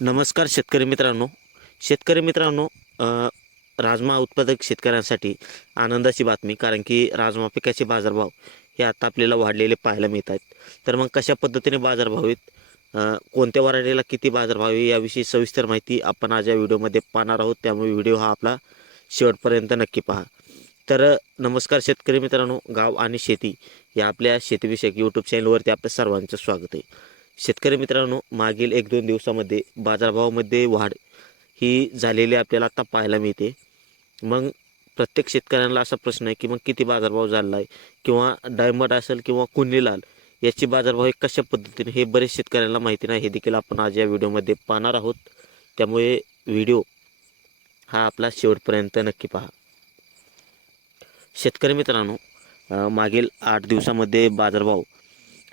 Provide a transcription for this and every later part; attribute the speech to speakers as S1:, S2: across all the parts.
S1: नमस्कार शेतकरी मित्रांनो. शेतकरी मित्रांनो राजमा उत्पादक शेतकऱ्यांसाठी आनंदाची बातमी कारण की राजमा पिकाचे बाजारभाव हे आता आपल्याला वाढलेले पाहायला मिळत आहेत. तर मग कशा पद्धतीने बाजारभाव आहेत? कोणत्या व्हरायटीला किती बाजारभाव आहे? याविषयी सविस्तर माहिती आपण आज या व्हिडिओमध्ये पाहणार आहोत. त्यामुळे व्हिडिओ हा आपला शेवटपर्यंत नक्की पहा. तर नमस्कार शेतकरी मित्रांनो. गाव आणि शेती या आपल्या शेतीविषयक यूट्यूब चॅनलवरती आपल्या सर्वांचं स्वागत आहे. शेतकरी मित्रांनो मागील एक दोन दिवसामध्ये बाजारभावामध्ये वाढ ही झालेली आपल्याला आता पाहायला मिळते. मग प्रत्येक शेतकऱ्यांना असा प्रश्न आहे की मग किती बाजारभाव झाला आहे किंवा डायमंड असेल किंवा कुन्नी याची बाजारभाव हे कशा पद्धतीने हे बरेच शेतकऱ्यांना माहिती नाही. हे देखील आपण आज या व्हिडिओमध्ये पाहणार आहोत. त्यामुळे व्हिडिओ हा आपला शेवटपर्यंत नक्की पहा. शेतकरी मित्रांनो मागील आठ दिवसामध्ये बाजारभाव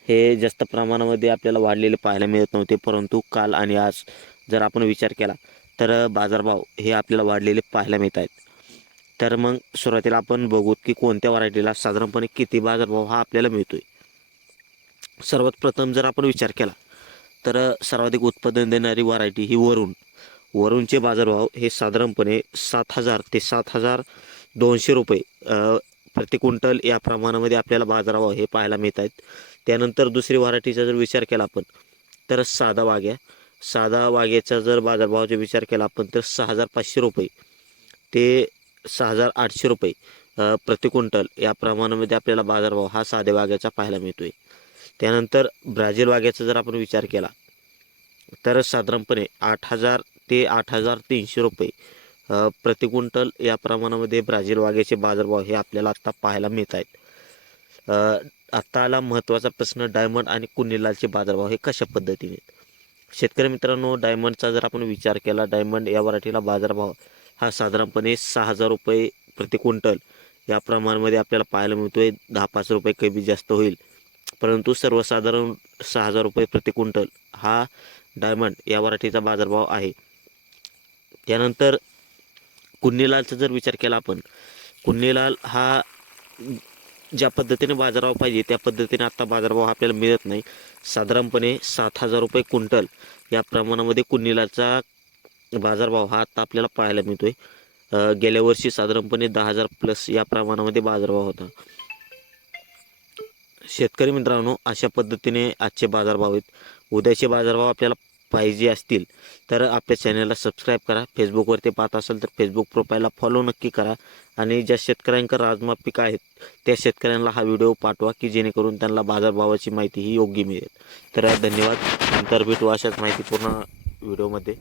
S1: हे जास्त प्रमाणामध्ये आपल्याला वाढलेले पाहायला मिळत नव्हते परंतु काल आणि आज जर आपण विचार केला तर बाजारभाव हे आपल्याला वाढलेले पाहायला मिळत आहेत. तर मग सुरुवातीला आपण बघू की कोणत्या व्हरायटीला साधारणपणे किती बाजारभाव हा आपल्याला मिळतो आहे सर्वात प्रथम जर आपण विचार केला तर सर्वाधिक उत्पादन देणारी व्हरायटी ही वरून वरूणचे बाजारभाव हे साधारणपणे सात हजार ते सात हजार दोनशे रुपये प्रति क्विंटल या प्रमाणामध्ये आपल्याला बाजारभाव हे पाहायला मिळत आहेत त्यानंतर दुसरी व्हरायटीचा जर विचार केला आपण तर साधा वाघ्या. साधा वाघ्याचा जर बाजारभावाचा विचार केला आपण तर सहा हजार पाचशे रुपये ते सहा हजार आठशे रुपये प्रति क्विंटल या प्रमाणामध्ये आपल्याला बाजारभाव हा साध्या वाघ्याचा पाहायला मिळतोय. त्यानंतर ब्राझील वाघ्याचा जर आपण विचार केला तर साधारणपणे आठ हजार ते आठ हजार तीनशे रुपये अ, प्रति क्विंटल या प्रमाणामध्ये ब्राझील वाघ्याचे बाजारभाव हे आपल्याला आत्ता पाहायला मिळत आहेत आत्ता आला महत्त्वाचा प्रश्न डायमंड आणि कुन्नीलालचे बाजारभाव हे कशा पद्धतीने शेतकरी मित्रांनो डायमंडचा जर आपण विचार केला डायमंड या मराठीला बाजारभाव हा साधारणपणे सहा हजार रुपये प्रति क्विंटल या प्रमाणामध्ये आपल्याला पाहायला मिळतोय. दहा पाच रुपये कमी जास्त होईल. परंतु सर्वसाधारण सहा हजार रुपये प्रति क्विंटल हा डायमंड या वराठीचा बाजारभाव आहे. त्यानंतर कुन्नीलालचा जर विचार केला आपण कुन्नीलाल हा ज्या पद्धतीने बाजारभाव पाहिजे त्या पद्धतीने आत्ता बाजारभाव आपल्याला मिळत नाही. साधारणपणे सात हजार रुपये क्विंटल या प्रमाणामध्ये कुन्नीलालचा बाजारभाव हा आत्ता आपल्याला पाहायला मिळतोय. आहे गेल्या वर्षी साधारणपणे दहा हजार प्लस या प्रमाणामध्ये बाजारभाव होता. शेतकरी मित्रांनो अशा पद्धतीने आजचे बाजारभाव आहेत. उद्याचे बाजारभाव आपल्याला पाहिजे असतील तर आपल्या चॅनलला सबस्क्राईब करा. फेसबुकवरती पाहत असाल तर फेसबुक प्रोफाईलला फॉलो नक्की करा. आणि ज्या शेतकऱ्यांकडे राजमा पिकं आहेत त्या शेतकऱ्यांना हा व्हिडिओ पाठवा की जेणेकरून त्यांना बाजारभावाची माहिती ही योग्य मिळेल. तर धन्यवाद. नंतर भेटू अशाच माहितीपूर्ण व्हिडिओमध्ये